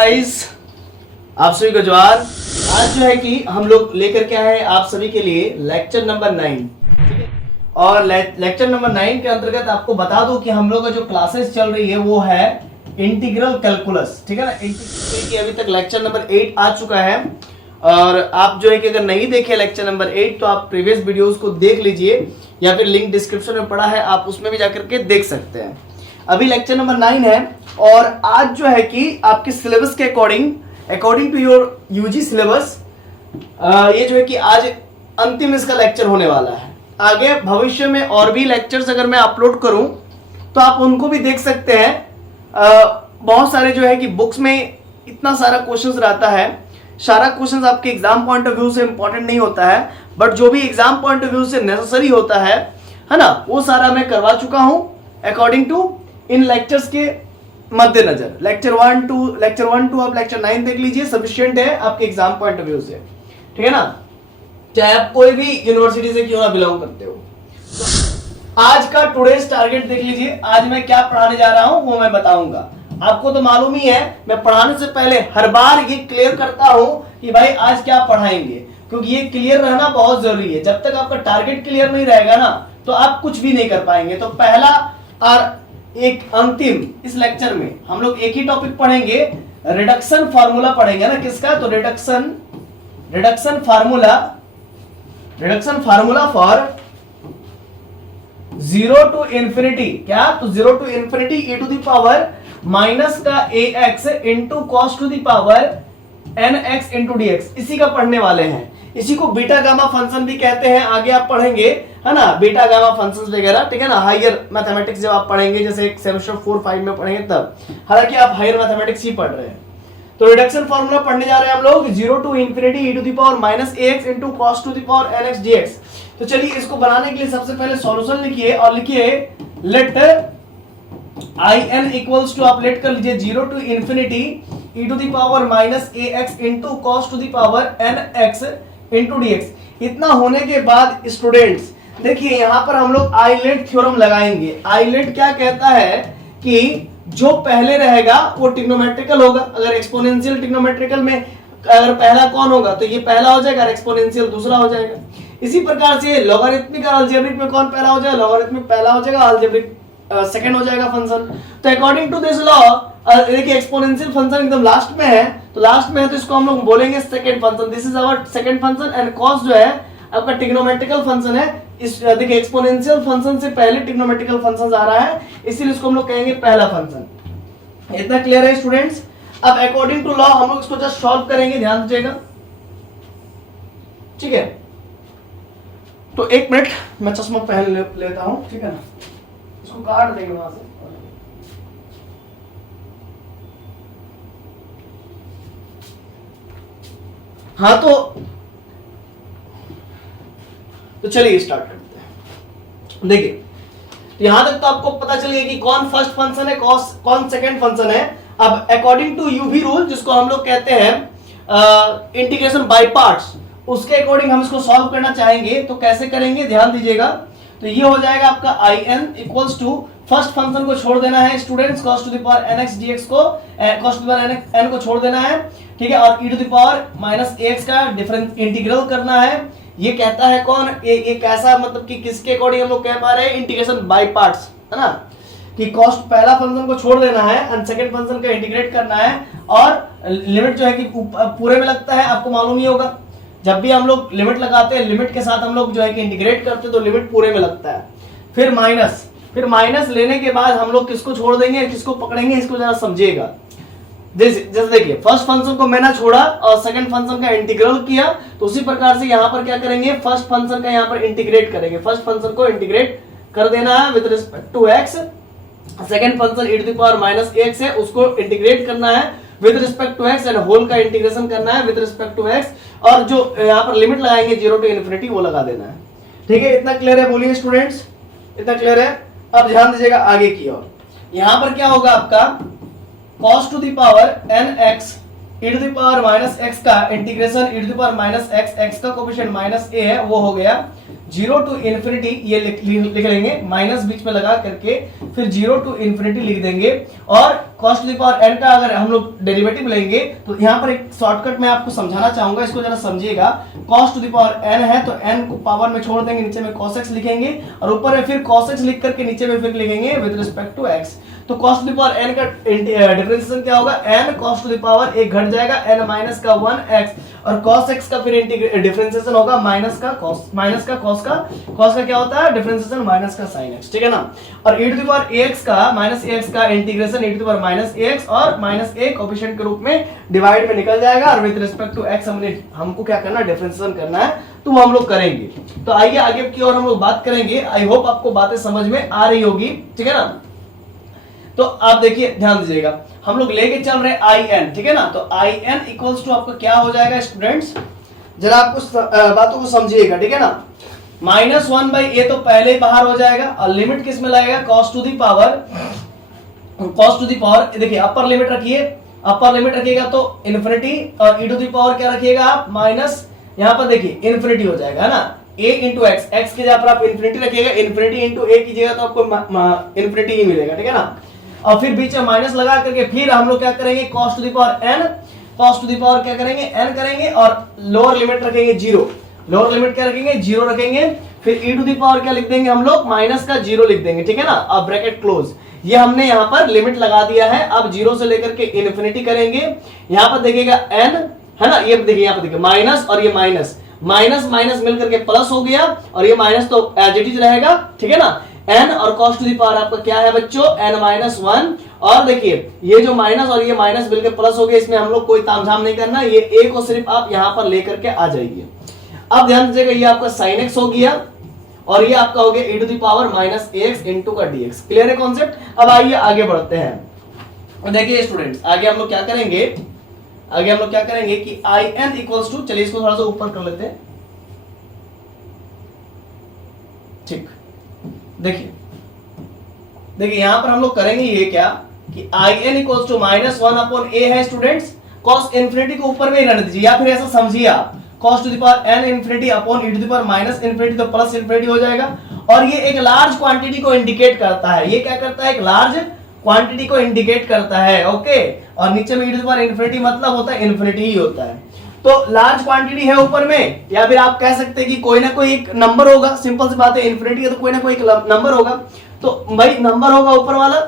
Guys, आप सभी को जोहार। आज जो है कि हम लोग लेकर के आए आप सभी के लिए लेक्चर नंबर 9, ठीक है। और लेक्चर नंबर 9 के अंतर्गत आपको बता दूं कि हम लोग का जो क्लासेस चल रही है वो है इंटीग्रल कैलकुलस, ठीक है ना। इंटीग्रल की अभी तक लेक्चर नंबर 8 आ चुका है और आप जो है कि अगर नहीं देखे लेक्चर नंबर 8 तो आप प्रीवियस वीडियोस को देख लीजिए या फिर लिंक डिस्क्रिप्शन में पड़ा है, आप उसमें भी जाकर के देख सकते हैं। अभी लेक्चर नंबर 9 है और आज जो है कि आपके सिलेबस के according to your UG syllabus ये जो है कि आज अंतिम इसका लेक्चर होने वाला है। आगे भविष्य में और भी लेक्चर्स अगर मैं अपलोड करूं तो आप उनको भी देख सकते हैं। बहुत सारे जो है कि बुक्स में इतना सारा क्वेश्चंस रहता है, सारा क्वेश्चंस आपके एग्जाम पॉइंट ऑफ व्यू से इंपॉर्टेंट नहीं होता है, बट जो भी एग्जाम पॉइंट ऑफ व्यू से नेसेसरी होता है ना, वो सारा मैं करवा चुका हूं अकॉर्डिंग टू इन लेक्चर्स के मद्देनजर। लेक्चर 1 टू आप लेक्चर 9 देख लीजिए, सफिशिएंट है आपके एग्जाम पॉइंट ऑफ व्यू से, ठीक है ना। चाहे आप कोई भी यूनिवर्सिटी से क्यों ना बिलोंग करते हो। आज का टुडेज टारगेट देख लीजिए, आज मैं क्या पढ़ाने जा रहा हूं वो मैं बताऊंगा। आपको तो मालूम ही है, मैं पढ़ाने से पहले हर बार ये क्लियर करता हूं कि भाई आज क्या पढ़ाएंगे, क्योंकि ये क्लियर रहना बहुत जरूरी है। जब तक आपका टारगेट क्लियर नहीं रहेगा ना तो आप कुछ भी नहीं कर पाएंगे। तो पहला और एक अंतिम इस लेक्चर में हम लोग एक ही टॉपिक पढ़ेंगे, रिडक्शन फार्मूला पढ़ेंगे ना। किसका? तो reduction formula for 0 to infinity. क्या? तो 0 to infinity e to the power minus का ax into cos to the power nx into dx, इसी का पढ़ने वाले हैं। इसी को बीटा गामा फंक्शन भी कहते हैं, आगे आप पढ़ेंगे, है ना, बीटा गामा फंक्शंस वगैरह, ठीक है ना। हायर मैथमेटिक्स जब आप पढ़ेंगे, जैसे सेमेस्टर 4-5 में पढ़ेंगे तब, हालांकि आप हायर मैथमेटिक्स ही पढ़ रहे हैं। तो रिडक्शन फार्मूला पढ़ने जा रहे हैं हम लोग, 0 to infinity e to the power minus ax into cos to the power nx dx। तो चलिए इसको बनाने के लिए सबसे पहले सॉल्यूशन लिखिए और लिखिए लेट in इक्वल्स टू, आप लेट कर लीजिए 0 to infinity e to the power minus ax into cos to the power nx into dx। इतना होने के बाद स्टूडेंट्स देखिए यहां पर हम लोग आइलेट थ्योरम लगाएंगे। आइलेट क्या कहता है कि जो पहले रहेगा वो ट्रिग्नोमेट्रिकल होगा। अगर एक्सपोनेंशियल ट्रिग्नोमेट्रिकल में अगर पहला कौन होगा तो ये पहला हो जाएगा, एक्सपोनेंशियल दूसरा हो जाएगा। इसी प्रकार से लॉगरिथमिक और अलजेब्रिक में कौन पहला हो जाएगा? लॉगरिथमिक पहला हो जाएगा, अलजेब्रिक सेकंड हो जाएगा फंक्शन। तो अकॉर्डिंग टू दिस लॉ देखिए एक्सपोनेंशियल फंक्शन एकदम लास्ट में है, तो लास्ट में है तो इसको हम लोग बोलेंगे second function. This is our second function and cos जो है आपका ट्रिग्नोमेट्रिकल फंक्शन है। इस देखिए एक्सपोनेंशियल फंक्शन से पहले ट्रिग्नोमेट्रिकल फंक्शन आ रहा है, इसीलिए इसको हम लोग कहेंगे पहला फंक्शन। इतना क्लियर है स्टूडेंट्स? अब अकॉर्डिंग टू लॉ हम लोग इसको जस्ट सॉल्व करेंगे, ध्यान दीजिएगा, ठीक है। तो एक मिनट मैं चश्मा पहन लेता हूं, ठीक है ना, इसको काट देंगे वहां से। हाँ तो चलिए स्टार्ट करते हैं। देखिए यहां तक तो आपको पता चल गया कि कौन फर्स्ट फंक्शन है, कौन सेकंड फंक्शन है। अब अकॉर्डिंग टू यूवी रूल, जिसको हम लोग कहते हैं इंटीग्रेशन बाय पार्ट्स, उसके अकॉर्डिंग हम इसको सॉल्व करना चाहेंगे। तो कैसे करेंगे ध्यान दीजिएगा। तो ये हो जाएगा आपका in equals to first function को छोड़ देना है students, cos to the power nx dx को, cos to the power n को छोड़ देना है, ठीक है। और e to the power minus ax का डिफरेंस इंटीग्रल करना है। ये कहता है कौन? ये कैसा, मतलब कि किसके अकॉर्डिंग हम लोग कह पा रहे हैं? इंटीग्रेशन बाय पार्ट्स, है ना, कि cos पहला फंक्शन को छोड़ देना है एंड सेकंड फंक्शन का इंटीग्रेट करना है। और लिमिट जो है कि पूरे में लगता है, आपको मालूम ही होगा, जब भी हम लोग लिमिट लगाते हैं, लिमिट के साथ हम लोग जो है कि इंटीग्रेट करते हैं तो लिमिट पूरे में लगता है। फिर माइनस लेने के बाद हम लोग किसको छोड़ देंगे, किसको पकड़ेंगे, इसको जरा समझिएगा। जैसे देखिए फर्स्ट फंक्शन को मैंने छोड़ा और सेकंड फंक्शन का इंटीग्रल किया, तो उसी प्रकार से यहां पर क्या करेंगे, फर्स्ट फंक्शन का यहां पर इंटीग्रेट करेंगे। फर्स्ट फंक्शन को इंटीग्रेट कर देना है with respect to x, second function e to the power minus x है, उसको इंटीग्रेट करना है with respect to x and whole का इंटीग्रेशन करना है विद रिस्पेक्ट टू x, और जो यहां पर लिमिट लगाएंगे 0 टू इंफिनिटी वो लगा देना है, ठीक है। इतना क्लियर है? बोलिए स्टूडेंट्स, इतना क्लियर है? अब ध्यान दीजिएगा आगे की ओर। यहां पर क्या होगा आपका cos to the power nx e to the power minus x का integration e to the power minus x का कोएफिशिएंट माइनस a है, वो हो गया 0 टू इंफिनिटी, ये लिख लेंगे माइनस बीच में लगा करके, फिर 0 टू इंफिनिटी लिख देंगे। और cos to the power n का अगर हम लोग डेरिवेटिव लेंगे तो यहाँ पर एक शॉर्टकट मैं आपको समझाना चाहूंगा, इसको जरा समझिएगा। cos to the power n है तो n को पावर में छोड़ देंगे, नीचे में cos x लिखेंगे और ऊपर में फिर cos x लिख करके नीचे में फिर लिखेंगे विद रिस्पेक्ट टू x। तो cos to the power n का डिफरेंशिएशन क्या होगा, n cos to the power एक घट जाएगा, n माइनस का 1x और cos x का फिर डिफरेंशिएशन होगा माइनस का cos का क्या होता है डिफरेंशिएशन माइनस का sin x, ठीक है ना। और e to the power ax का माइनस ax का integration e to the power minus ax और माइनस a कोएफिशिएंट के रूप में डिवाइड में निकल जाएगा और विद रिस्पेक्ट टू x हमको क्या करना है डिफरेंशिएशन करना है, तो हम लोग करेंगे। तो आइए आगे की ओर हम लोग बात करेंगे। आई होप आपको बातें समझ में आ रही होगी, ठीक है ना। तो आप देखिए ध्यान दीजिएगा, हम लोग लेके चल रहे आई एन, ठीक है ना। तो आई एन इक्वल्स टू आपका क्या हो जाएगा स्टूडेंट्स, जरा आपको बातों को समझिएगा, ठीक है ना। -1 बाई ए तो पहले ही बाहर हो जाएगा और लिमिट किस में लगेगा cos टू दी पावर देखिए अपर लिमिट रखिए, अपर लिमिट रखिएगा तो इन्फिनिटी और e टू दी पावर क्या रखिएगा आप माइनस, यहाँ पर देखिए इन्फिनिटी हो जाएगा, है ना। a इंटू एक्स, एक्स की जगह पर आप इन्फिनिटी रखिएगा, इन्फिनिटी इंटू a कीजिएगा तो आपको इन्फिनिटी ही मिलेगा, ठीक है ना। और फिर बीच में माइनस लगा करके फिर हम लोग क्या करेंगे cos to the power n, cos to the power क्या करेंगे n करेंगे और लोअर लिमिट रखेंगे 0, लोअर लिमिट क्या रखेंगे 0 रखेंगे, फिर e टू दी पावर क्या लिख देंगे हम लोग माइनस का 0 लिख देंगे, ठीक है ना। अब ब्रैकेट क्लोज, ये हमने यहाँ पर लिमिट लगा दिया है। अब 0 से लेकर के इन्फिनिटी करेंगे, यहाँ पर देखिएगा n, है ना। ये देखिए यहाँ पर देखिए माइनस और ये माइनस माइनस मिलकर के प्लस हो गया और ये माइनस तो एज इट इज रहेगा, ठीक है ना। n और cos टू दी पावर आपका क्या है बच्चों n-1 और देखिए ये जो माइनस और ये माइनस मिलकर प्लस हो गया, इसमें हम लोग कोई तामझाम नहीं करना, ये a को सिर्फ आप यहाँ पर लेकर के आ जाइए। अब ध्यान दीजिएगा ये आपका sin x हो गया और ये आपका हो गया e to the power minus ax into का dx। क्लियर है कॉन्सेप्ट। अब आइए आगे बढ़ते हैं। देखिए स्टूडेंट्स आगे हम लोग क्या करेंगे, आगे हम लोग क्या करेंगे कि आई एन इक्वल्स टू, चलिए इसको थोड़ा सा ऊपर कर लेते हैं, ठीक। देखिए यहां पर हम लोग करेंगे ये क्या कि I n equals to -1 upon a है स्टूडेंट्स, cos इन्फिनिटी को ऊपर में ही रहने दीजिए या फिर ऐसा समझिए आप cos to the power n infinity upon e to the power minus infinity, तो प्लस इन्फिनिटी हो जाएगा। और ये एक लार्ज क्वांटिटी को इंडिकेट करता है, ये क्या करता है एक लार्ज क्वांटिटी को इंडिकेट करता है, ओके। और नीचे में e to the power infinity मतलब होता है इन्फिनिटी ही होता है। तो लार्ज क्वांटिटी है ऊपर में, या फिर आप कह सकते हैं कि कोई ना कोई एक नंबर होगा, सिंपल सी बात है इन्फिनिटी है तो कोई ना कोई एक नंबर होगा, तो भाई नंबर होगा ऊपर वाला,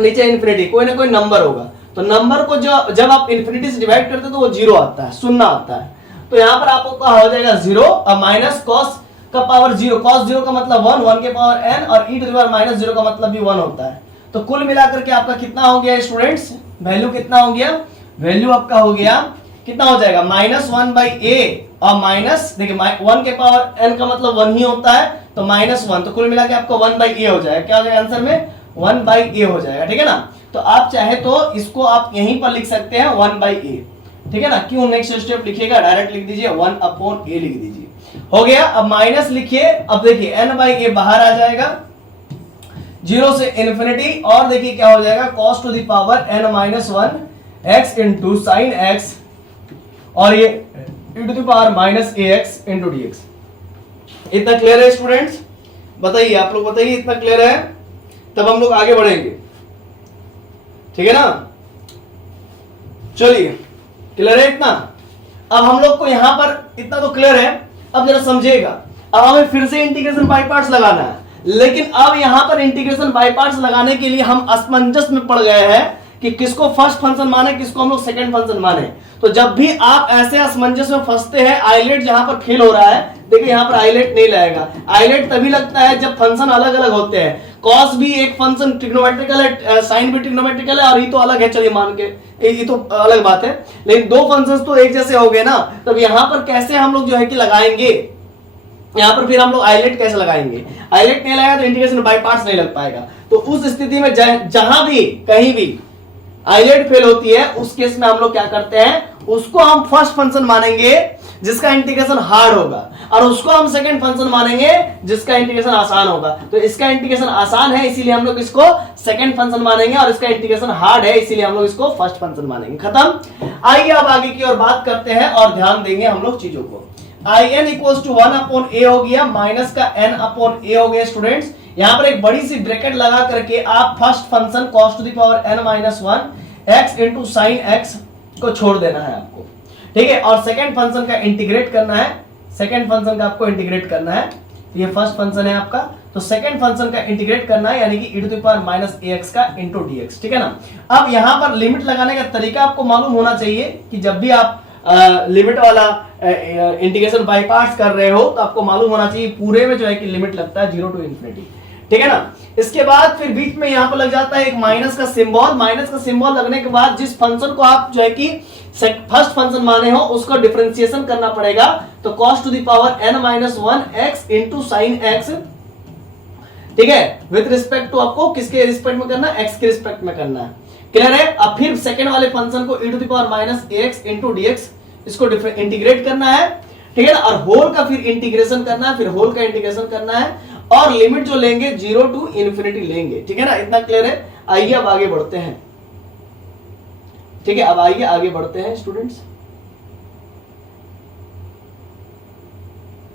नीचे इन्फिनिटी, कोई ना कोई नंबर होगा। तो नंबर को जब आप इन्फिनिटी से डिवाइड करते हैं तो वो 0 आता है, शून्य आता है। तो यहाँ पर आपको क्या हो जाएगा 0 और माइनस cos का पावर 0, cos 0 का मतलब 1 के पावर n और e to the power minus 0 का मतलब भी 1 होता है। तो कुल मिलाकर के आपका कितना हो गया स्टूडेंट्स, वैल्यू कितना हो गया, वैल्यू आपका हो गया कितना हो जाएगा -1 बाई ए और माइनस देखिए 1 के पावर n का मतलब 1 ही होता है, तो -1, तो कुल मिला के आपको 1 बाई ए हो जाएगा। क्या हो जाएगा आंसर में 1 बाई ए हो जाएगा, ठीक है ना। तो आप चाहे तो इसको आप यहीं पर लिख सकते हैं 1 बाई ए, ठीक है ना। क्यों नेक्स्ट स्टेप लिखिएगा, डायरेक्ट लिख दीजिए 1 अपॉन ए लिख दीजिए, हो गया। अब माइनस लिखिए, अब देखिए n बाई ए बाहर आ जाएगा 0 से इन्फिनिटी और देखिए क्या हो जाएगा cos to the power n-1 x into sine x और ये e to the power minus ax into dx। इतना क्लियर है स्टूडेंट्स, बताइए आप लोग बताइए इतना क्लियर है, तब हम लोग आगे बढ़ेंगे, ठीक है ना। चलिए क्लियर है इतना। अब हम लोग को यहां पर इतना तो क्लियर है, अब जरा समझिएगा। अब हमें फिर से इंटीग्रेशन बाय पार्ट्स लगाना है, लेकिन अब यहां पर इंटीग्रेशन बाय पार्ट्स लगाने के लिए हम असमंजस में पड़ गए हैं कि किसको फर्स्ट फंक्शन माने, किसको हम लोग सेकंड फंक्शन माने। तो जब भी आप ऐसे असमंजस में फंसते हैं, आइलेट जहां पर फेल हो रहा है, देखिए यहां पर आइलेट नहीं लगेगा। आइलेट तभी लगता है जब फंक्शन अलग अलग होते हैं। कॉस भी एक फंक्शन ट्रिग्नोमेट्रिकल है, साइन भी ट्रिग्नोमेट्रिकल है और ये तो अलग है, चलिए मान के ये तो अलग बात है, लेकिन दो फंक्शंस तो एक जैसे हो गए ना। तब यहां पर कैसे हम लोग जो है कि लगाएंगे, यहां पर फिर हम लोग आइलेट कैसे लगाएंगे, आइलेट नहीं लगाया तो इंटीग्रेशन बाय पार्ट्स नहीं लग पाएगा। तो उस स्थिति में जहां भी कहीं भी आइलेट फेल होती है, उस केस में हम लोग क्या करते हैं, उसको हम फर्स्ट फंक्शन मानेंगे जिसका इंटीग्रेशन हार्ड होगा, और उसको हम सेकंड फंक्शन मानेंगे जिसका इंटीग्रेशन आसान होगा। तो इसका इंटीग्रेशन आसान है इसीलिए हम लोग इसको सेकंड फंक्शन मानेंगे, और इसका इंटीग्रेशन हार्ड है इसीलिए हम लोग इसको फर्स्ट फंक्शन मानेंगे। खत्म। आइए अब आगे की ओर बात करते हैं और ध्यान देंगे हम लोग चीजों को। I n equals to 1 upon a हो गया, माइनस का n अपॉन ए हो गया स्टूडेंट्स। यहाँ पर एक बड़ी सी ब्रैकेट लगा करके आप first function cos to the power n minus 1 x into sine x को छोड़ देना है आपको, ठीक है। और सेकेंड फंक्शन का इंटीग्रेट करना है, सेकेंड फंक्शन का आपको इंटीग्रेट करना है। ये फर्स्ट फंक्शन है आपका, तो सेकंड फंक्शन का इंटीग्रेट करना है, यानी कि e to the power minus ax का इंटू dx, ठीक है ना। अब यहाँ पर लिमिट लगाने का तरीका आपको मालूम होना चाहिए कि जब भी आप लिमिट वाला इंटीग्रेशन बाय पार्ट्स कर रहे हो तो आपको मालूम होना चाहिए पूरे में जो है कि लिमिट लगता है 0 टू इन्फिनिटी, ठीक है ना। इसके बाद फिर बीच में यहाँ पर लग जाता है एक माइनस का सिंबल। माइनस का सिंबल लगने के बाद जिस फंक्शन को आप जो है कि फर्स्ट फंक्शन माने हो उसको डिफरेंशिएशन करना पड़ेगा, तो cos to the power n minus 1 x into sine x, ठीक है, विद रिस्पेक्ट टू आपको किसके रिस्पेक्ट में करना है, x के रिस्पेक्ट में करना है। क्लियर है। अब फिर सेकंड वाले फंक्शन को e to the power minus ax into dx इसको इंटीग्रेट करना है, ठीक है ना। और होल का फिर इंटीग्रेशन करना है, फिर होल का इंटीग्रेशन करना है और लिमिट जो लेंगे 0 टू इन्फिनिटी लेंगे, ठीक है ना। इतना क्लियर है। आइए अब आगे बढ़ते हैं, ठीक है। अब आइए आगे बढ़ते हैं स्टूडेंट्स,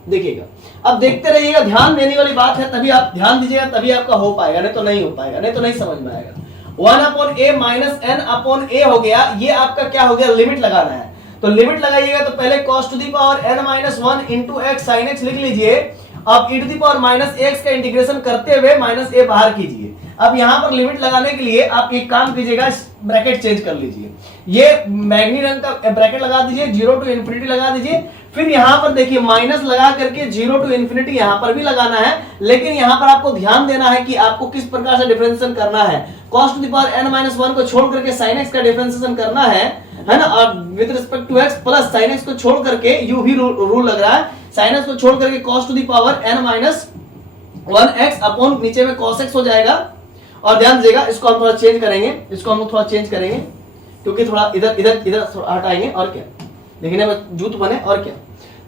देखिएगा, अब देखते रहिएगा, ध्यान देने वाली बात है, तभी आप ध्यान दीजिएगा तभी आपका हो पाएगा, नहीं तो नहीं हो पाएगा, नहीं तो नहीं समझ में आएगा। 1 upon A minus N upon a हो गया, ये आपका क्या हो गया, लिमिट लगाना है। तो लिमिट लगाइएगा तो पहले cos to the power n minus 1 into x sine x लिख लीजिए। अब e to the power minus x का इंटीग्रेशन करते हुए माइनस ए बाहर कीजिए। अब यहां पर लिमिट लगाने के लिए आप एक काम कीजिएगा, ब्रैकेट चेंज कर लीजिए, ये मैग्नी रंग का ब्रैकेट लगा दीजिए, 0 टू इन्फिनिटी लगा दीजिए। फिर यहां पर देखिए माइनस लगा करके 0 टू इन्फिनिटी यहां पर भी लगाना है, लेकिन यहां पर आपको ध्यान देना है कि आपको किस प्रकार से डिफरेंशिएशन करना है। cos to the power n minus 1 को छोड़ करके sin x का डिफरेंशिएशन करना है ना, और with respect to x plus sin x को छोड़ करके यू ही रूल लग रहा है, sin x को छोड़ करके cos to the power n minus 1x upon नीचे में cos x हो जाएगा। और ध्यान दीजिएगा, इसको हम थोड़ा चेंज करेंगे, इसको हम थोड़ा चेंज करेंगे क्योंकि थोड़ा इधर इधर इधर हटाएंगे और क्या लिखने में जूत बने और क्या।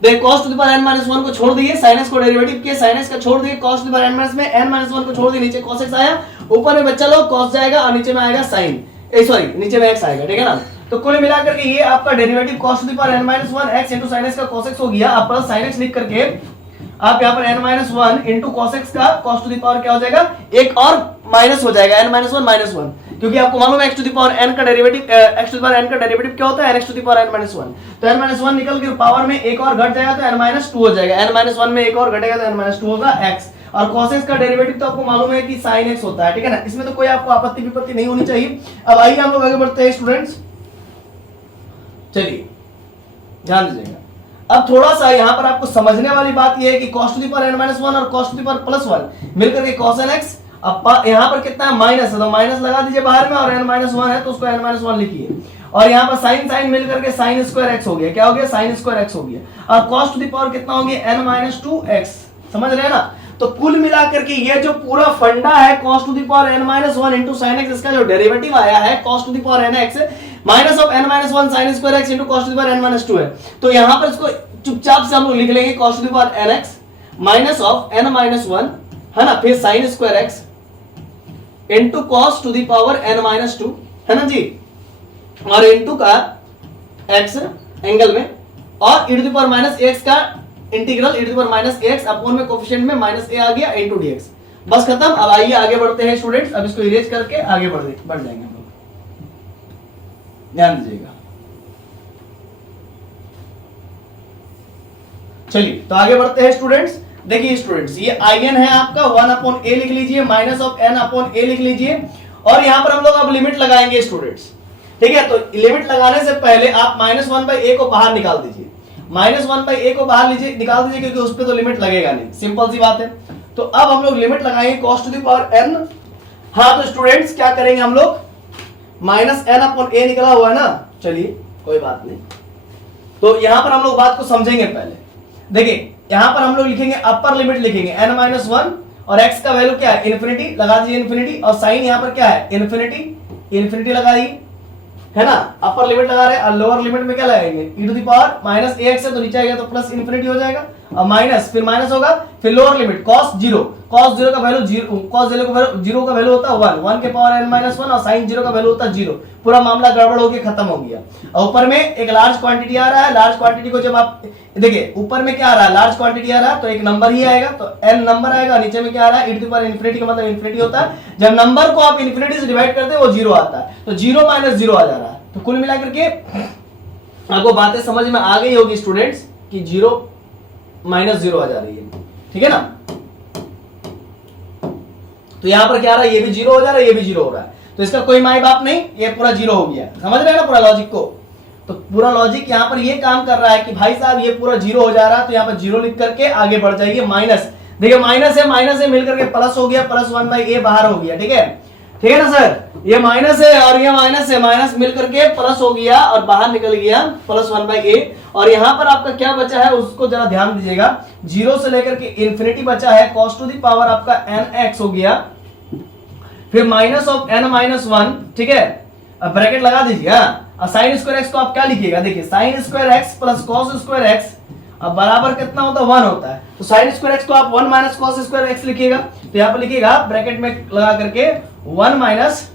देख cos to the power n minus 1 को छोड़ दिए, sin x को डेरिवेटिव किए, sin x का छोड़ दिए, cos to the power n minus में n माइनस 1 को छोड़ दिए, नीचे cos x आया, ऊपर में बच्चा लोग cos जाएगा और नीचे में आएगा sin, सॉरी नीचे में x आएगा, ठीक है ना। तो कुल मिलाकर के ये आपका derivative cos to the power n minus 1 x into sin x का cos x हो गया। अब प्लस sin x लिख करके आप यहाँ पर n minus 1 into cos x का cos टू द पावर क्या हो जाएगा, एक और माइनस हो जाएगा, n माइनस 1 माइनस 1, क्योंकि आपको मालूम है x to the power n का derivative x to the power n का डेरिवेटिव क्या होता है, n x to the power n minus 1। तो n माइनस 1 निकल के पावर में एक और घट जाएगा तो n माइनस 2 हो जाएगा, n माइनस 1 में एक और घटेगा तो n माइनस 2 होगा x। और cos x का डेरिवेटिव तो आपको मालूम है कि sin x होता है, ठीक है ना। इसमें तो कोई आपको आपत्ति विपत्ति नहीं होनी चाहिए। अब आइए हम लोग आगे बढ़ते हैं स्टूडेंट्स, चलिए ध्यान दीजिएगा। अब थोड़ा सा यहाँ पर आपको समझने वाली बात यह है कि cos to the power n minus 1 और cos to the power plus 1 मिलकर के cos n x, अब यहाँ पर कितना है माइनस है तो माइनस लगा दीजिए बाहर में, और n माइनस 1 है तो उसको n माइनस 1 लिखिए। और यहाँ पर साइन साइन मिलकर के साइन स्क्वायर x हो गया, क्या हो गया, साइन स्क्वायर x हो गया। और cos टू द पावर कितना हो गया, n माइनस 2x, समझ रहे हैं ना। तो कुल मिलाकर के ये जो पूरा फंडा है cos to the power n minus 1 into sine x, इसका जो डेरिवेटिव आया है cos to the power n x minus of n minus 1 sine square x into cos to the power n minus 2 है। तो यहाँ पर इसको चुपचाप से हम लोग लिख लेंगे cos to the power n x minus of n minus 1, है ना, फिर sine square x into cos to the power n minus 2, है ना जी, और इंटू का x एंगल में, और e to the power minus x का integral e to the power minus x upon में कोफिशिएंट में माइनस a आ गया इंटू dx, बस खत्म। अब आइए आगे बढ़ते हैं स्टूडेंट्स, अब इसको इरेज करके आगे बढ़ जाएंगे हम लोग, ध्यान दीजिएगा। चलिए तो आगे बढ़ते हैं स्टूडेंट्स। देखिए स्टूडेंट्स, ये in है आपका 1 अपॉन a लिख लीजिए, minus of n upon a लिख लीजिए, और यहां पर हम लोग अब लिमिट लगाएंगे स्टूडेंट्स, ठीक है। तो लिमिट लगाने से पहले आप माइनस 1/a को बाहर निकाल दीजिए, माइनस 1/a को बाहर निकाल दीजिए, क्योंकि उस पर तो लिमिट लगेगा नहीं, सिंपल सी बात है। तो अब हम लोग लिमिट लगाएंगे cos to the power n। हाँ तो स्टूडेंट्स क्या करेंगे हम लोग, माइनस n अपॉन a निकला हुआ है ना, चलिए कोई बात नहीं। तो यहां पर हम लोग बात को समझेंगे पहले। देखिए यहां पर हम लोग लिखेंगे अपर लिमिट लिखेंगे n माइनस 1, और x का वैल्यू क्या है, इन्फिनिटी, लगा दीजिए इन्फिनिटी, और साइन यहां पर क्या है, इन्फिनिटी, इन्फिनिटी लगाइए, है ना। अपर लिमिट लगा रहे हैं, और लोअर लिमिट में क्या लगाएंगे, e to the power minus ax है तो नीचे आएगा तो प्लस इन्फिनिटी हो जाएगा, माइनस, फिर माइनस होगा, फिर लोअर लिमिट cos 0, cos 0 का वैल्यू 0, cos 0 का वैल्यू होता है 1, 1 के पावर n माइनस 1 और sin 0 का वैल्यू होता है 0। पूरा मामला गड़बड़ हो गया, खत्म हो गया। और ऊपर में एक लार्ज क्वांटिटी आ रहा है, लार्ज क्वांटिटी को जब आप देखिए ऊपर में क्या आ रहा है, लार्ज क्वांटिटी आ रहा है तो एक नंबर ही आएगा, तो n नंबर आएगा, नीचे में क्या आ रहा है e to the power infinity का मतलब इन्फिनिटी होता है। जब नंबर को आप इन्फिनिटी से डिवाइड करते हैं वो 0 आता है, तो 0 माइनस 0 आ जा रहा है। तो कुल मिलाकर के आपको बातें समझ में आ गई होगी स्टूडेंट्स कि 0 माइनस 0 आ जा रही है, ठीक है ना। तो यहां पर क्या आ रहा है, ये भी 0 हो जा रहा है, ये भी 0 हो रहा है, तो इसका कोई माई बाप नहीं, ये पूरा 0 हो गया। समझ रहे हैं ना पूरा लॉजिक को। तो पूरा लॉजिक यहां पर ये काम कर रहा है कि भाई साहब ये पूरा 0 हो जा रहा है, तो यहां पर 0 लिख करके आगे बढ़ जाइए। माइनस, देखिए माइनस है मिलकर के प्लस हो गया, प्लस 1/a बाहर हो गया, ठीक है, ठीक है ना सर। ये माइनस है और ये माइनस है, माइनस मिलकर के प्लस हो गया और बाहर निकल गया प्लस 1/a। और यहां पर आपका क्या बचा है उसको जरा ध्यान दीजिएगा, 0 से लेकर के इन्फिनिटी बचा है, cos टू द पावर आपका nx हो गया, फिर माइनस ऑफ n माइनस 1, ठीक है। अब ब्रैकेट लगा दीजिए। और साइन स्क्वायर x को आप क्या लिखिएगा, देखिए sign square x plus cos square x अब बराबर कितना होता है, 1 होता है। तो साइन स्क्वायर x को आप 1 माइनस कॉस स्क्वायर x लिखिएगा, तो यहां पर लिखिएगा ब्रैकेट में लगा करके 1 माइनस,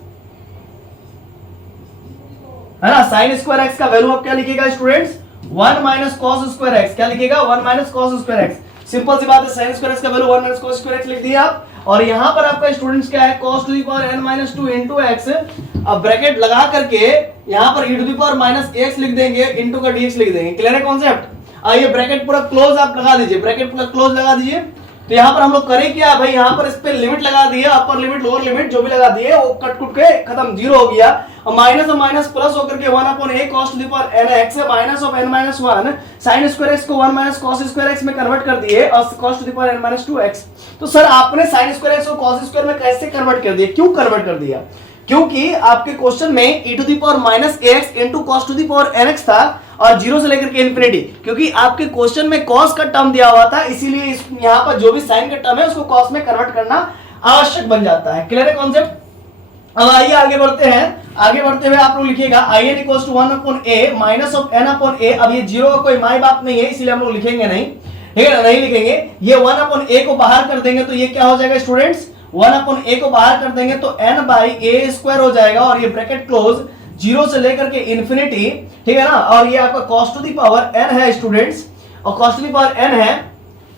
है ना, साइन स्क्वायर x का वैल्यू आप क्या लिखिएगा students, 1 minus cos square x, क्या लिखिएगा 1 minus cos square x। Simple सी बात है, साइन स्क्वायर x का value 1 minus cos square x लिख दिया आप। और यहां पर आपका स्टूडेंट्स क्या है, cos to the power n minus 2 into x। अब ब्रैकेट लगा करके यहां पर e to the power minus x लिख देंगे, इनटू का dx लिख देंगे। क्लियर है कॉन्सेप्ट। आइए ब्रैकेट पूरा क्लोज आप लगा दीजिए, ब्रैकेट पूरा क्लोज लगा दीजिए। तो यहां पर हम लोग करें क्या भाई, यहां पर इस पे लिमिट लगा दिया, अपर लिमिट लोअर लिमिट जो भी लगा दिए वो कट कुट के खत्म, 0 हो गया। और माइनस और माइनस प्लस होकर के 1/a cos to the power nx है, minus of n minus 1 sin square x को 1 माइनस cos स्क्वायर x में कन्वर्ट कर दिए और cos to the power n minus 2x। तो सर आपने sin स्क्वायर x को cos स्क्वायर में कैसे कन्वर्ट कर दिया, क्यों कन्वर्ट कर दिया? क्योंकि आपके क्वेश्चन में e to the power minus ax into cos to the power nx था और 0 से लेकर के इन्फिनिटी, क्योंकि आपके क्वेश्चन में cos का टर्म दिया हुआ था, इसीलिए यहां पर जो भी sin का टर्म है उसको cos में कन्वर्ट करना आवश्यक बन जाता है। क्लियर है कॉन्सेप्ट। अब आइए आगे बढ़ते हैं। आगे बढ़ते हुए आप लोग लिखिएगा in equals to 1/a minus of n/a। अब ये 0 का कोई माई बाप नहीं है, इसलिए हम लोग लिखेंगे नहीं, ठीक है, नहीं लिखेंगे। ये 1/a को बाहर कर देंगे तो ये क्या हो जाएगा स्टूडेंट्स, 1/a को बाहर कर देंगे तो n/a स्क्वायर हो जाएगा और ये ब्रैकेट क्लोज, 0 से लेकर के इन्फिनिटी, ठीक है ना। और ये आपका cos to the power n है स्टूडेंट्स, और cos to the power n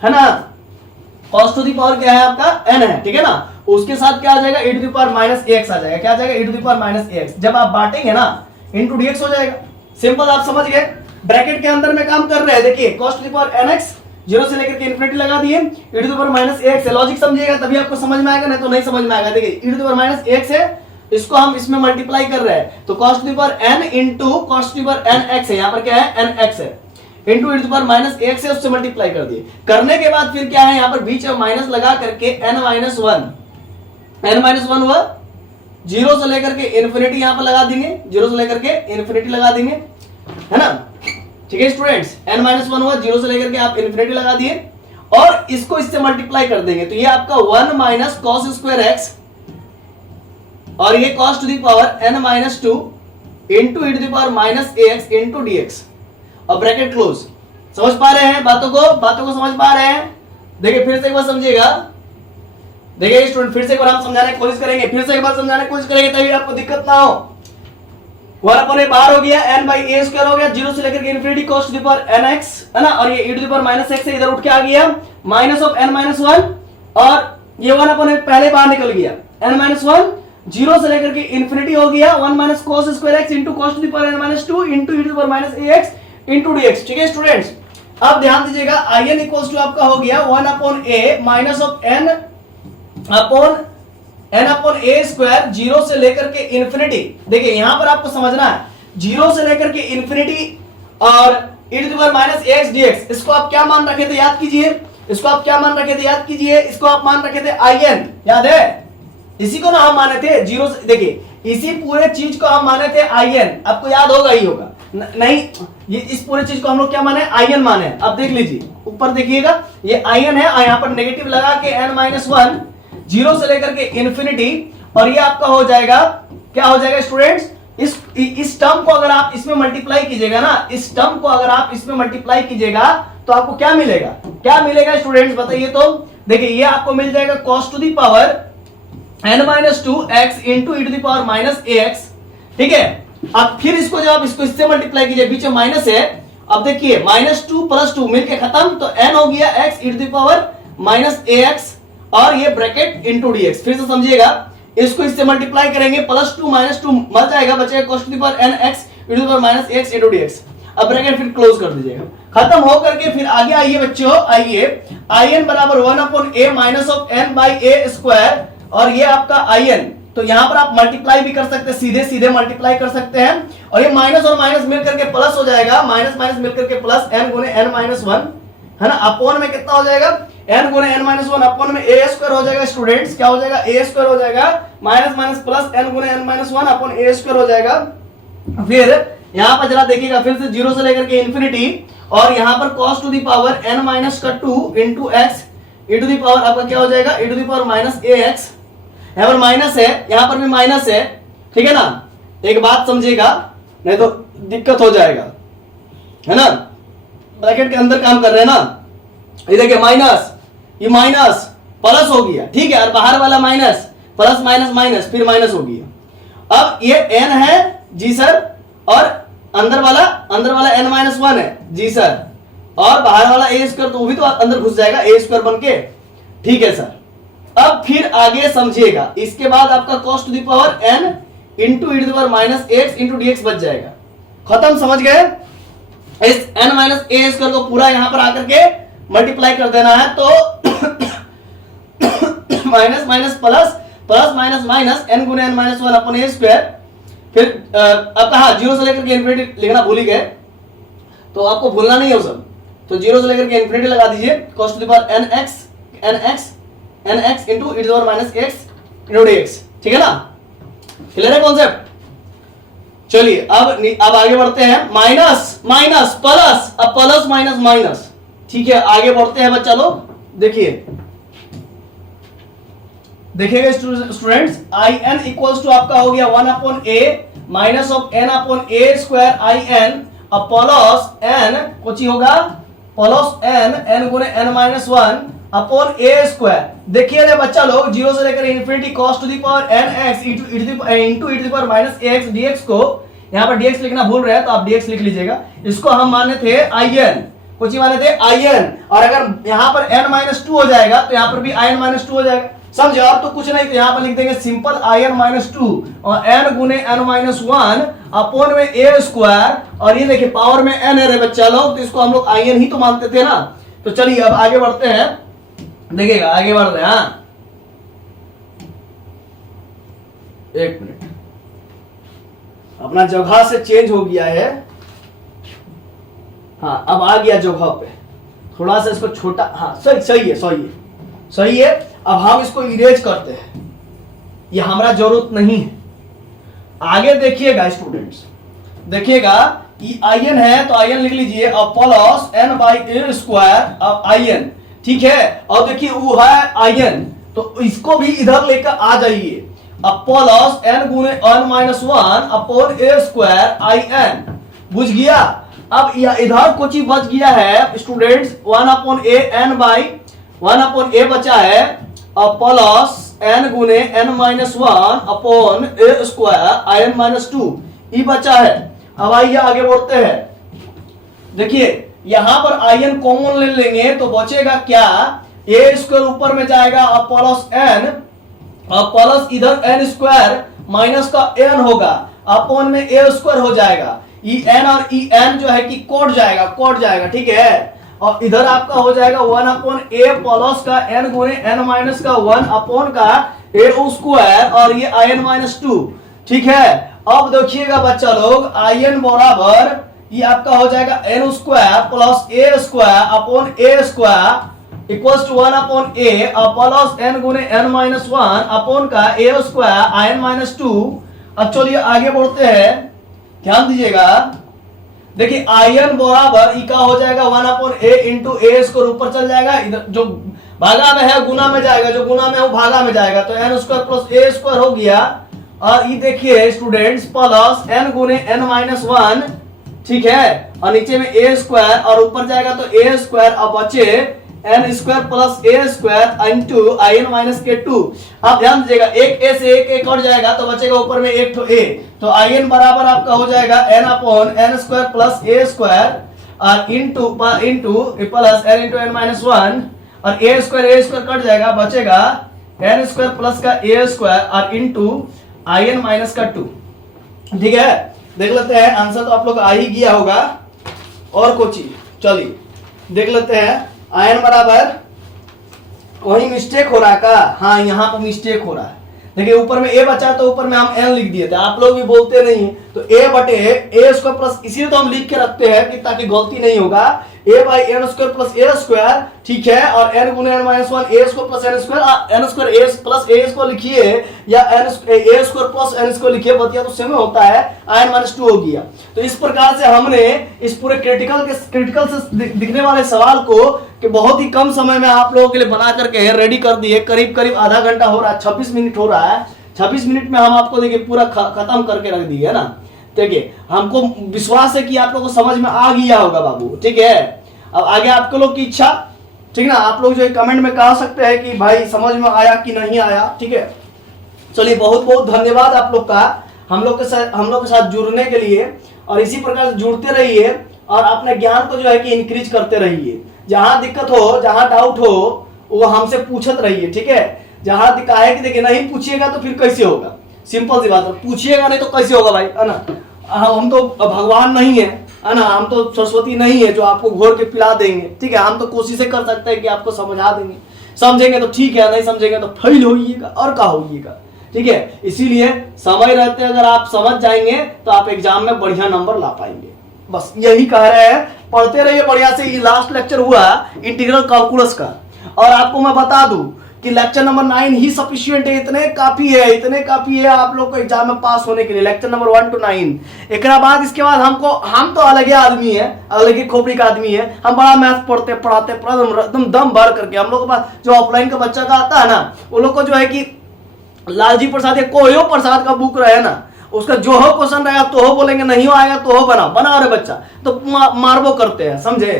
है ना, cos टू द पावर क्या है आपका n है, ठीक है ना। उसके साथ क्या आ जाएगा, e to the power minus ax आ जाएगा। क्या आ जाएगा, e to the power minus ax। जब आप बांटेंगे ना इनटू dx हो जाएगा। सिंपल, आप समझ गए। ब्रैकेट के अंदर में काम कर रहे हैं, देखिए cos to the power nx 0 से लेकर के इन्फिनिटी लगा दिए, e to the power minus ax है। लॉजिक समझिएगा तभी आपको समझ में आएगा, नहीं तो नहीं समझ में आएगा। देखिए e to the power minus ax है, इसको हम इसमें मल्टीप्लाई कर रहे हैं, तो cos to the power n into cos to the power nx है, यहां पर क्या है nx है, into e to the power minus ax है, उससे मल्टीप्लाई कर दिए। करने के बाद फिर क्या है, यहां पर बीच में माइनस लगा करके n माइनस 1 हुआ, 0 से लेकर के इन्फिनिटी यहां पर लगा देंगे, 0 से लेकर के इन्फिनिटी लगा देंगे, है ना, ठीक है स्टूडेंट्स। n माइनस 1 हुआ, 0 से लेकर के आप इन्फिनिटी लगा दिए और इसको इससे मल्टीप्लाई कर देंगे, तो ये आपका 1 माइनस cos स्क्वायर x और ये cos to the power n minus 2 into e to the power minus ax into dx और ब्रैकेट क्लोज। समझ पा रहे हैं बातों को समझ पा रहे हैं। देखिए फिर से एक बार समझिएगा, देखिए स्टूडेंट फिर से एक बार हम समझाने की कोशिश करेंगे, फिर से एक बार समझाने की कोशिश करेंगे तभी आपको दिक्कत ना हो। 1/a बाहर हो गया, n/a स्क्वायर हो गया, 0 से लेकर के infinity cos to the power nx, है ना, और ये e to the power minus x से इधर उठ के आ गया, माइनस ऑफ n माइनस 1 और ये 1/a पहले बाहर निकल गया, n माइनस 1 0 से लेकर के इन्फिनिटी हो गया, 1 minus cos square x into cos to the power n minus 2 into e to the power minus ax into dx। ठीक है स्टूडेंट्स, अब ध्यान दीजिएगा, in इक्वल्स टू आपका हो गया 1/a minus of n upon a square, 0 से लेकर के इन्फिनिटी। देखिए यहां पर आपको समझना है, 0 से लेकर के इन्फिनिटी और e to the power minus ax dx, इसको आप क्या मान रखे थे याद कीजिए, इसको आप क्या मान रखे थे याद कीजिए, इसको आप मान रखे थे in, याद है, इसी को ना हम माने थे 0 से, देखिए इसी पूरे चीज को हम माने थे in, आपको याद होगा ही होगा नहीं, ये इस पूरे चीज को हम लोग क्या माने, in माने। अब देख लीजिए ऊपर देखिएगा, ये in है और यहां पर नेगेटिव लगा के n माइनस 1 0 से लेकर के इन्फिनिटी, और ये आपका हो जाएगा, क्या हो जाएगा स्टूडेंट्स, इस टर्म को अगर आप इसमें मल्टीप्लाई कीजिएगा ना, इस टर्म को अगर आप इसमें मल्टीप्लाई कीजिएगा तो आपको क्या मिलेगा, क्या मिलेगा स्टूडेंट्स बताइए। तो देखिए ये आपको मिल जाएगा cos to the power n minus 2x into e to the power minus ax, ठीक है। अब फिर इसको जब आप इसको इससे मल्टीप्लाई कीजिए, बीच में माइनस है, अब देखिए माइनस 2 प्लस 2 मिलके खत्म, तो n हो गया x e to the power minus ax और ये ब्रैकेट इंटू dx। फिर से समझिएगा, इसको इससे मल्टीप्लाई करेंगे, प्लस 2 माइनस 2 मर जाएगा, बचेगा cos to the power n x e to the power minus ax into dx। अब ब्रैकेट फिर क्लोज कर दीजिएगा, खत्म हो करके फिर आगे आइए बच्चों, आइए in बराबर 1 upon a minus of n by a square, और ये आपका in, तो यहां पर आप मल्टीप्लाई भी कर सकते हैं, सीधे सीधे मल्टीप्लाई कर सकते हैं, और ये माइनस और माइनस मिलकर के प्लस हो जाएगा, माइनस माइनस मिलकर के प्लस n गुने n माइनस 1, है ना। अपॉन में कितना हो जाएगा, n गुने n माइनस 1 अपॉन में a स्क्वायर हो जाएगा स्टूडेंट्स, क्या हो जाएगा, a स्क्वायर हो जाएगा, माइनस माइनस प्लस n गुने n minus 1 upon a square हो जाएगा। फिर यहां पर जरा देखिएगा, फिर से जीरो से लेकर के इंफिनिटी, और यहां पर cos to the power n minus का 2 into x e to the power आपका क्या हो जाएगा, e to the power minus ax, यहां पर माइनस है, यहां पर भी माइनस है, ठीक है ना। एक बात समझिएगा, नहीं तो दिक्कत हो जाएगा, है ना। ब्रैकेट के अंदर काम कर रहे हैं ना, ये देखिए माइनस, ये माइनस प्लस हो गया, ठीक है, और बाहर वाला माइनस, प्लस माइनस माइनस फिर माइनस हो गया। अब ये n है जी सर, और अंदर वाला n माइनस 1 है जी सर, और बाहर वाला a स्क्वायर, तो वो भी तो अंदर घुस जाएगा a स्क्वायर बन के, ठीक है सर। अब फिर आगे समझिएगा, इसके बाद आपका cos to the power n into e to the power minus x into dx बच जाएगा, खत्म, समझ गए। इस n माइनस a स्क्वायर को पूरा यहां पर आकर के मल्टीप्लाई कर देना है, तो minus minus plus, plus minus minus n गुने n minus 1 upon a square. फिर अब कहा जीरो से लेकर के इन्फिनिटी लिखना भूल ही गए, तो आपको भूलना नहीं है वो सब, तो जीरो से लेकर के इन्फिनिटी लगा दीजिए, cos to the power nx into e to the power minus x into dx, ठीक है ना, क्लियर है कॉन्सेप्ट। चलिए अब आगे बढ़ते हैं, माइनस माइनस प्लस, अब प्लस माइनस माइनस, ठीक है, आगे बढ़ते हैं बच्चा लोग। देखिएगा स्टूडेंट्स, in इक्वल्स टू आपका हो गया 1 upon a minus of n upon a square in, अब प्लस n कुछ ही होगा, प्लस n गुने n minus 1 upon a square. देखिए बच्चा लोग, जीरो से लेकर infinity cos to the power nx into e to the power minus ax dx को, यहाँ पर dx लिखना भूल रहे हैं तो आप dx लिख लीजिएगा, इसको हम माने थे in, कुछ ही माने थे in, और अगर यहाँ पर n माइनस 2 हो जाएगा तो यहाँ पर भी in माइनस 2 हो जाएगा, समझे। और तो कुछ नहीं, तो यहाँ पर लिख देंगे सिंपल in माइनस 2 और n गुने n माइनस 1 अपॉन में a स्क्वायर, और ये देखिए पावर में n है रे बच्चा लोग, तो इसको हम लोग in ही तो मानते थे ना। तो चलिए अब आगे बढ़ते हैं, देखिएगा आगे बढ़ते हैं, हाँ एक मिनट, अपना जगह से चेंज हो गया है, हाँ अब आ गया जगह पे, थोड़ा सा इसको छोटा, हाँ सही है। अब हम इसको इरेज करते हैं, ये हमारा जरूरत नहीं है। आगे देखिएगा स्टूडेंट्स, देखिएगा ये in है तो in लिख लीजिए, अब plus n by a square, अब in, ठीक है। और देखिए वो है in, तो इसको भी इधर लेकर आ जाइए, अब प्लस n गुने n minus 1 upon a square in, बुझ गया। अब इधर कुछ ही बच गया है students, 1 upon a n by 1 upon a बचा है, अब प्लस n गुने n minus 1 upon a square in minus 2 ये बचा है। अब आइए आगे बढ़ते हैं, देखिए यहां पर in कॉमन ले लेंगे तो बचेगा क्या, a स्क्वायर ऊपर में जाएगा, अब प्लस n, अब प्लस इधर n स्क्वायर माइनस का n होगा, अपॉन में a स्क्वायर हो जाएगा, en और en जो है कि कोट जाएगा, ठीक है। और इधर आपका हो जाएगा 1 अपॉन a प्लस का n गुने n माइनस का 1 अपॉन का a स्क्वायर, और ये in माइनस 2, ठीक है। अब देखिएगा बच्चा लोग, in बराबर ये आपका हो जाएगा n square plus a square upon a square equals to 1 upon a और प्लस n गुने n माइनस 1 अपॉन का a स्क्वायर in माइनस 2। अब चलिए आगे बढ़ते हैं, ध्यान दीजिएगा, देखिए in बराबर ई का हो जाएगा 1 upon a into a square ऊपर चल जाएगा, इधर जो भागा में है गुना में जाएगा, जो गुना में है वो भागा में जाएगा, तो n square plus a square हो गया। और ये देखिए स्टूडेंट्स, प्लस n गुने n माइनस 1, ठीक है, और नीचे में ए स्क्वायर और ऊपर जाएगा तो ए स्क्वायर, अब बचे n square plus a square into I n minus के टू। आप ध्यान दीजिएगा, एक ए से एक और जाएगा तो बचेगा ऊपर में एक तो ए, तो आई एन बराबर आपका हो जाएगा n upon n square plus a square और into plus n into n minus one, और ए स्क्वायर कट जाएगा, बचेगा एन स्क्वायर प्लस का ए स्क्वायर और इंटू आई एन माइनस का टू। ठीक है, देख लेते हैं आंसर तो आप लोग आ ही गया होगा, और कुछ चलिए देख लेते हैं। आई एन बराबर वही मिस्टेक हो रहा है का, हाँ यहाँ पर मिस्टेक हो रहा है। देखिए ऊपर में ए बचा तो ऊपर में हम एन लिख दिए थे, आप लोग भी बोलते नहीं है, तो ए बटे ए स्क्वायर प्लस, इसीलिए तो हम लिख के रखते हैं कि ताकि गलती नहीं होगा, a by n square plus a square, ठीक है, और एन गुने n minus one, a square plus n square, n square a plus a square लिखिए या a square plus n square लिखिए, बतिया तो सेम होता है, आई माइनस टू हो गया। तो इस प्रकार से हमने इस पूरे क्रिटिकल से दिखने वाले सवाल को कि बहुत ही कम समय में आप लोगों के लिए बना करके रेडी कर दिए। करीब आधा घंटा हो रहा है, 26 मिनट हो रहा है, 26 मिनट में हम आपको देखिए पूरा खत्म करके रख दिए है ना। देखिए हमको विश्वास है कि आप लोगों को समझ में आ गया होगा बाबू, ठीक है। अब आगे आपको लोग की इच्छा, ठीक ना, आप लोग जो कमेंट में कह सकते हैं कि भाई समझ में आया कि नहीं आया, ठीक है। चलिए बहुत बहुत धन्यवाद आप लोग का हम लोग के साथ जुड़ने के लिए, और इसी प्रकार से जुड़ते रहिए और अपने ज्ञान को जो है कि इंक्रीज करते रहिए। जहां दिक्कत हो, जहां डाउट हो, वो हमसे पूछत रहिए, ठीक है। जहां दिखाए कि देखिए नहीं पूछिएगा तो फिर कैसे होगा, सिंपल सी बात है, पूछिएगा नहीं तो कैसे होगा भाई, है ना। हम तो भगवान नहीं है ना, हम तो सरस्वती नहीं है जो आपको घोर के पिला देंगे, ठीक है। हम तो कोशिशें कर सकते हैं कि आपको समझा देंगे, समझेंगे तो ठीक है, नहीं समझेंगे तो फेल होइएगा और क्या होइएगा, ठीक है। इसीलिए समय रहते अगर आप समझ जाएंगे तो आप एग्जाम में बढ़िया नंबर ला पाएंगे, बस यही कह रहे हैं। पढ़ते रहिए बढ़िया से। ये लास्ट लेक्चर हुआ इंटीग्रल कैलकुलस का, और आपको मैं बता दूं कि लेक्चर नंबर 9 ही सफिशिएंट है, इतने काफी है आप लोग को एग्जाम में पास होने के लिए, लेक्चर नंबर 1 to 9। एक बाद इसके बाद हम तो अलग ही आदमी है, अलग ही खोपड़ी का आदमी है, हम बड़ा मैथ पढ़ाते एकदम दम भर करके। हम लोग के पास जो ऑफलाइन का बच्चा का आता है ना, वो लोग को जो है कि लालजी प्रसाद या कोयो प्रसाद का बुक रहे ना, उसका जो हो क्वेश्चन रहेगा तो हो बोलेंगे, नहीं हो आएगा तो हो बना रहे बच्चा, तो मारबो करते हैं, समझे।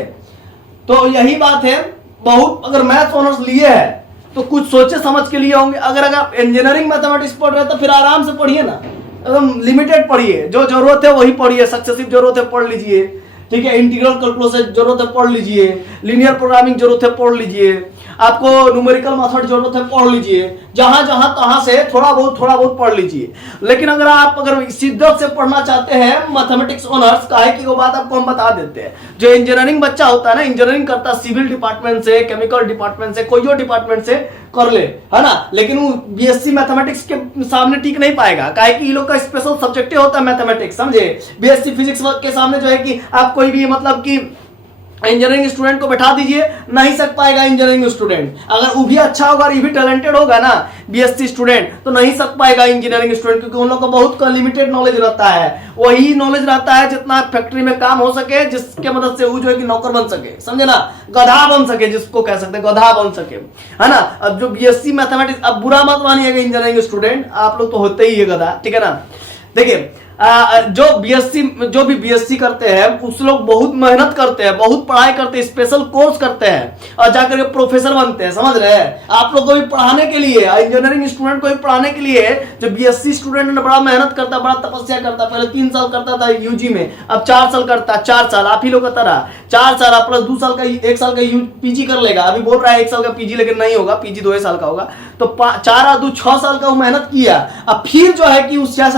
तो यही बात है, बहुत अगर मैथ्स ऑनर्स लिए है तो कुछ सोचे समझ के लिए होंगे। अगर आप इंजीनियरिंग मैथमेटिक्स पढ़ रहे हैं तो फिर आराम से पढ़िए ना, एकदम लिमिटेड पढ़िए, जो जरूरत है वही पढ़िए, सक्सेसिव जरूरत है पढ़ लीजिए, ठीक है। इंटीग्रल कैलकुलस जरूरत है पढ़ लीजिए, लीनियर प्रोग्रामिंग जरूरत है पढ़ लीजिए, आपको न्यूमेरिकल मेथड जरूरत है पढ़ लीजिए, जहां तहां से थोड़ा बहुत पढ़ लीजिए। लेकिन अगर शिद्दत से पढ़ना चाहते हैं मैथमेटिक्स ऑनर्स का है कि वो बात आपको हम बता देते हैं। जो इंजीनियरिंग बच्चा होता है ना, इंजीनियरिंग करता है सिविल डिपार्टमेंट से, केमिकल डिपार्टमेंट से, कोई डिपार्टमेंट से कर ले, है ना, लेकिन वो बीएससी मैथमेटिक्स के सामने टिक नहीं पाएगा, काहे कि ये लोग का स्पेशल सब्जेक्ट होता है मैथमेटिक्स, समझे। बीएससी फिजिक्स के सामने जो है कि आप कोई भी मतलब कि इंजीनियरिंग स्टूडेंट को बैठा दीजिए, नहीं सक पाएगा इंजीनियरिंग स्टूडेंट। अगर वो भी अच्छा होगा और ये भी टैलेंटेड होगा ना बीएससी स्टूडेंट, तो नहीं सक पाएगा इंजीनियरिंग स्टूडेंट, क्योंकि उन लोग को बहुत लिमिटेड नॉलेज रहता है। वही नॉलेज रहता है जितना फैक्ट्री में काम हो सके, जिसके मदद से वो जो है कि नौकर बन सके, समझे ना, गधा बन सके, जिसको कह सकते हैं गधा बन सके, है ना। अब जो बीएससी मैथमेटिक्स, अब बुरा मत मानिएगा इंजीनियरिंग स्टूडेंट, आप लोग तो होते ही है गधा, ठीक है ना। देखिए जो भी बीएससी करते हैं उस लोग बहुत मेहनत करते हैं, बहुत पढ़ाई करते हैं, स्पेशल कोर्स करते हैं और जाकर प्रोफेसर बनते हैं, समझ रहे हैं। आप लोग को भी पढ़ाने के लिए, इंजीनियरिंग स्टूडेंट को भी पढ़ाने के लिए जो बीएससी स्टूडेंट ने बड़ा मेहनत करता है, बड़ा तपस्या करता है। पहले 3 साल करता था यूजी में, अब 4 साल करता है, 4 साल आप ही लोग का तरह 4 साल प्लस 2 साल का 1 साल का पीजी कर लेगा। अभी बोल रहा है 1 साल का पीजी, लेकिन नहीं होगा, पीजी 2 साल का होगा। तो 4 और 2 6 साल का मेहनत किया, अब फिर जो है कि उससे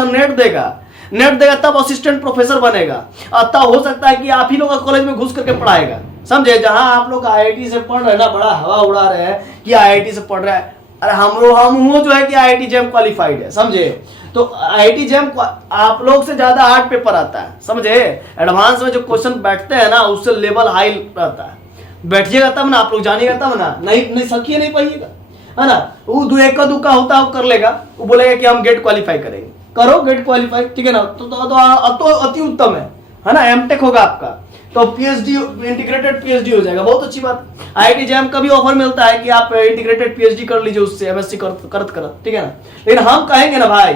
नेट देगा तब असिस्टेंट प्रोफेसर बनेगा, और तब हो सकता है कि आप ही लोग कॉलेज में घुस करके पढ़ाएगा, समझे। जहां आप लोग आईआईटी से पढ़ रहे हैं ना, बड़ा हवा उड़ा रहे हैं कि आईआईटी से पढ़ रहा है, अरे हम जो है कि आईआईटी जेम क्वालिफाइड है, समझे। तो आईआईटी जेम आप लोग से ज्यादा हार्ड पेपर आता है, समझे। एडवांस में जो क्वेश्चन बैठते हैं ना, उससे लेवल हाई रहता है। बैठिएगा तब ना, आप लोग जानिएगा तब ना, नहीं सकिए नहीं पाइएगा, है ना। वो एक का दुक्का होता है वो कर लेगा, वो बोलेगा कि हम गेट क्वालिफाई करेंगे, करो गेट क्वालिफाई, ठीक है ना। तो अति उत्तम है ना। एमटेक होगा आपका तो पीएचडी, इंटीग्रेटेड पीएचडी हो जाएगा, बहुत अच्छी बात। आईआईटी जैम का भी ऑफर मिलता है कि आप इंटीग्रेटेड पीएचडी कर लीजिए उससे, एमएससी करत, ठीक है ना। लेकिन हम कहेंगे ना भाई,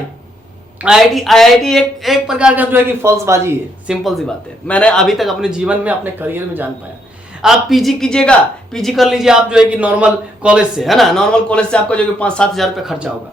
आईआईटी एक प्रकार का जो है कि फॉल्सबाजी है, सिंपल सी बात है। मैंने अभी तक अपने जीवन में, अपने करियर में जान पाया। आप पीजी कीजिएगा, पीजी कर लीजिए आप जो है कि नॉर्मल कॉलेज से, है ना, नॉर्मल कॉलेज से आपका जो कि 5-7 हजार रुपये खर्चा होगा।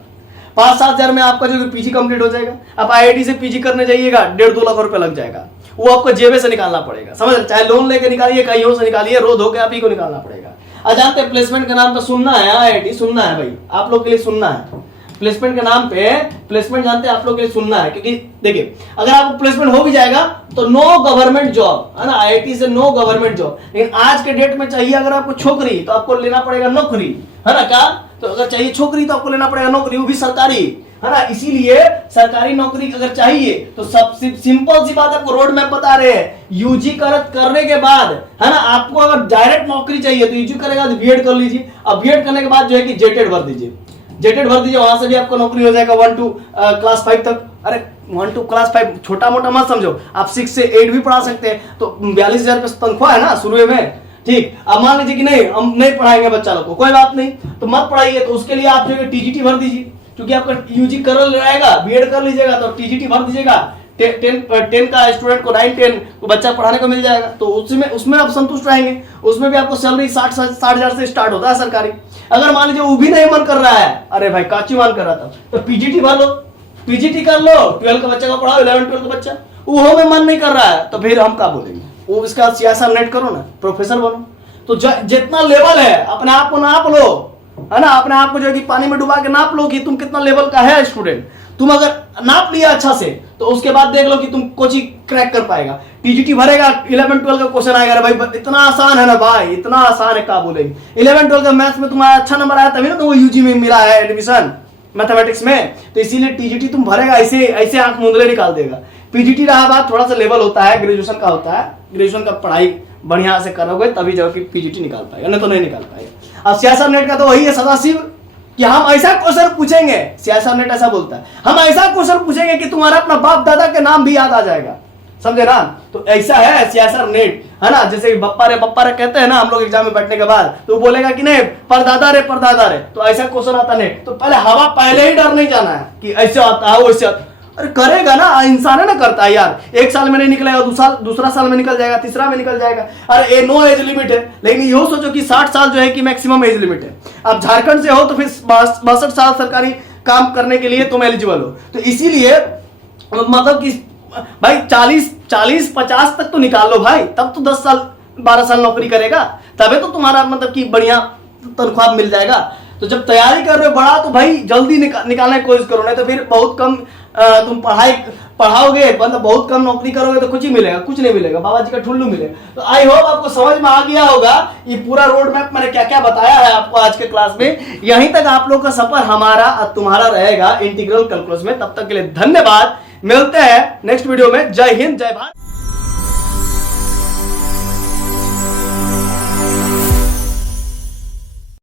5-7 हजार में आपका जो कि पीजी कंप्लीट हो जाएगा। आप आईआईटी से पीजी करने जाइएगा, 1.5-2 लाख रुपए लग जाएगा। वो आपको जेबे से निकालना पड़ेगा, समझ, चाहे लोन लेके निकालिए, कहीं और से निकालिए, रो धो के आप ही को निकालना पड़ेगा। जानते हैं प्लेसमेंट के नाम पे सुनना है, आईआईटी सुनना है भाई, आप लोग के लिए सुनना है। प्लेसमेंट के नाम पे, प्लेसमेंट जानते हैं आप लोग के लिए सुनना है, क्योंकि देखिए अगर आपको प्लेसमेंट हो भी जाएगा तो नो गवर्नमेंट जॉब, है ना, आईआईटी से नो गवर्नमेंट जॉब। लेकिन आज के डेट में चाहिए अगर आपको छोकरी तो आपको लेना पड़ेगा नौकरी, है ना, क्या, तो अगर चाहिए छोकरी तो आपको लेना पड़ेगा नौकरी, वो भी सरकारी, है ना। इसीलिए सरकारी नौकरी अगर चाहिए तो सबसे सिंपल सी बात आपको रोड मैप बता रहे हैं। यूजी करने के बाद, है ना, आपको अगर डायरेक्ट नौकरी चाहिए तो यूजी करेगा तो बीएड कर लीजिए। अब बीएड करने के बाद जो है कि जेटेड भर दीजिए, जेटेड भर दीजिए, वहां से भी आपको नौकरी हो जाएगा 1 to क्लास 5 तक। अरे 1 to क्लास 5 छोटा मोटा मत समझो, आप 6 से 8 भी पढ़ा सकते हैं। तो 42,000 रुपये तनख्वाह है ना शुरू में, ठीक। अब मान लीजिए कि नहीं, हम नहीं पढ़ाएंगे बच्चा लोग को, कोई बात नहीं, तो मत पढ़ाइए। तो उसके लिए आप जो है टीजीटी भर दीजिए, क्योंकि आपका यूजी कर रहेगा, बीएड कर लीजिएगा तो टीजीटी भर दीजिएगा। 10 का स्टूडेंट को 9-10 को बच्चा पढ़ाने को मिल जाएगा, तो उसमें आप संतुष्ट रहेंगे। उसमें भी आपको सैलरी 60 हजार से स्टार्ट होता है सरकारी। अगर मान लीजिए वो भी नहीं मन कर रहा है, अरे भाई काची मन कर रहा था, तो पीजीटी भर लो, पीजीटी कर लो, 12 का बच्चा का पढ़ाओ, 11-12 का बच्चा, वो में मन नहीं कर रहा है तो फिर हम क्या बोलेंगे, वो इसका सियासत नेट करो ना, प्रोफेसर बनो। तो जितना लेवल है अपने आप को नाप लो, है ना, अपने आप को जो है कि पानी में डुबा के नाप लो कि तुम कितना लेवल का है स्टूडेंट। तुम अगर नाप लिया अच्छा से तो उसके बाद देख लो कि तुम कोचिंग क्रैक कर पाएगा। टीजीटी भरेगा, 11-12 का क्वेश्चन आएगा, भाई इतना आसान है ना भाई, इतना आसान है, क्या बोलेंगे। 11-12 का मैथ्स में तुम्हारा अच्छा नंबर आया तभी ना तो वो यूजी में मिला है एडमिशन मैथमेटिक्स में। तो इसीलिए टीजीटी तुम भरेगा, ऐसे आंख मूंदले निकाल देगा। पीजीटी रहा बात, थोड़ा सा लेवल होता है, ग्रेजुएशन का होता है, ग्रेजुएशन का पढ़ाई बढ़िया से करोगे तभी जाओ कि पीजीटी निकाल पाएगा, नहीं तो नहीं निकाल पाएगा। अब सियासत नेट का तो वही है सदाशिव कि हम ऐसा क्वेश्चन पूछेंगे, सियासत नेट ऐसा बोलता है, हम ऐसा क्वेश्चन पूछेंगे कि तुम्हारा अपना बाप दादा के नाम भी याद आ जाएगा, समझे ना। तो ऐसा है सियासत नेट, है ना। जैसे बप्पा रे कहते हैं ना हम लोग एग्जाम में बैठने के बाद, तो बोलेगा कि नहीं परदादा रे, तो ऐसा क्वेश्चन आता नेट। तो पहले हवा पहले ही डर नहीं जाना है कि ऐसे आता है वैसे आता। अरे करेगा ना, इंसान है ना, करता है यार। 1 साल में नहीं निकलेगा, दूसरा साल में निकल जाएगा, तीसरा में निकल जाएगा। अरे ये नो एज लिमिट है, लेकिन यो सोचो कि 60 साल जो है कि मैक्सिमम एज लिमिट है। अब झारखंड से हो तो फिर 62 साल सरकारी काम करने के लिए तुम एलिजिबल हो। तो इसीलिए मतलब कि भाई 40-50 तक तो निकाल लो भाई, तब तो 10 साल 12 साल नौकरी करेगा, तबे तो तुम्हारा मतलब कि बढ़िया तनख्वाह मिल जाएगा। तो जब तैयारी कर रहे हो बड़ा तो भाई जल्दी निकालने की कोशिश करो, नहीं तो फिर बहुत कम तुम पढ़ाओगे, मतलब बहुत कम नौकरी करोगे तो कुछ ही मिलेगा, कुछ नहीं मिलेगा, बाबा जी का ठुल्लू मिलेगा। तो आई होप आपको समझ में आ गया होगा ये पूरा रोड मैप मैंने क्या क्या बताया है आपको आज के क्लास में। यहीं तक आप लोग का सफर हमारा और तुम्हारा रहेगा इंटीग्रल कैलकुलस में। तब तक के लिए धन्यवाद, मिलते हैं नेक्स्ट वीडियो में। जय हिंद, जय भारत।